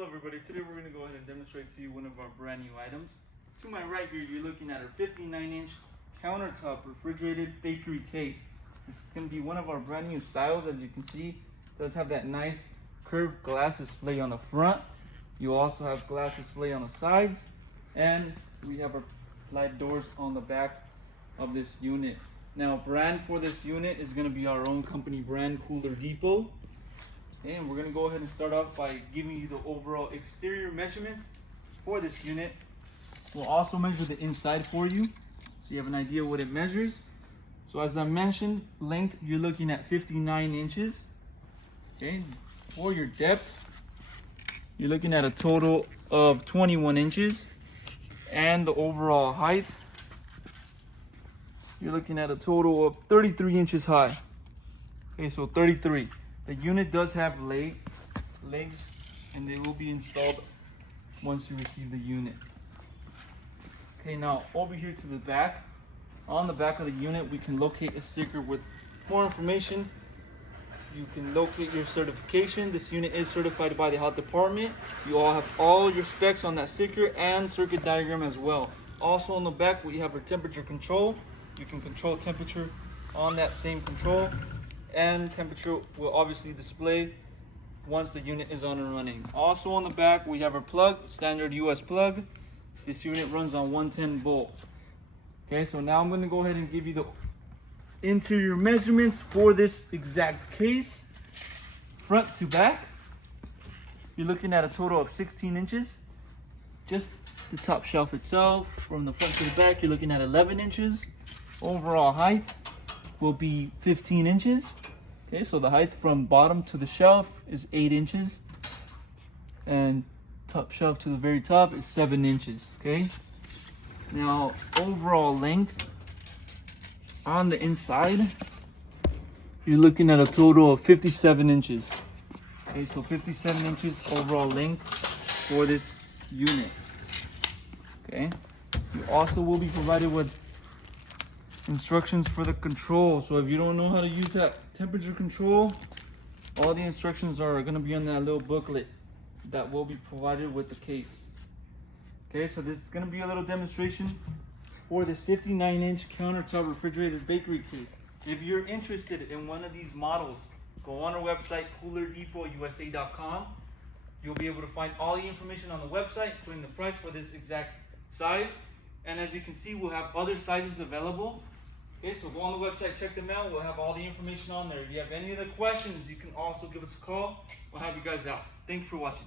Hello everybody, today we're going to go ahead and demonstrate to you one of our brand new items. To my right here, you're looking at a 59-inch countertop refrigerated bakery case. This is going to be one of our brand new styles. As you can see, it does have that nice curved glass display on the front. You also have glass display on the sides, and we have our slide doors on the back of this unit. Now, brand for this unit is going to be our own company brand, Cooler Depot. And we're going to go ahead and start off by giving you the overall exterior measurements for this unit. We'll also measure the inside for you, so you have an idea what it measures. So as I mentioned, length, you're looking at 59 inches. Okay, for your depth, you're looking at a total of 21 inches. And the overall height, you're looking at a total of 33 inches high. Okay, so 33. The unit does have legs, and they will be installed once you receive the unit. Okay, now over here to the back. On the back of the unit, we can locate a sticker with more information. You can locate your certification. This unit is certified by the health department. You all have all your specs on that sticker and circuit diagram as well. Also on the back, we have our temperature control. You can control temperature on that same control, and temperature will obviously display once the unit is on and running. Also on the back, we have our plug, standard US plug. This unit runs on 110 volt. Okay, so now I'm going to go ahead and give you the interior measurements for this exact case. Front to back, you're looking at a total of 16 inches. Just the top shelf itself, from the front to the back, you're looking at 11 inches. Overall height will be 15 inches. Okay, so the height from bottom to the shelf is 8 inches, and top shelf to the very top is 7 inches. Okay, now overall length on the inside, you're looking at a total of 57 inches. Okay, so 57 inches overall length for this unit. Okay, you also will be provided with instructions for the control. So if you don't know how to use that temperature control, all the instructions are going to be on that little booklet that will be provided with the case. Okay, so this is going to be a little demonstration for this 59-inch countertop refrigerated bakery case. If you're interested in one of these models, go on our website, coolerdepot.usa.com. You'll be able to find all the information on the website, including the price for this exact size. And as you can see, we'll have other sizes available. Okay, so go on the website, check them out. We'll have all the information on there. If you have any other questions, you can also give us a call. We'll have you guys out. Thanks for watching.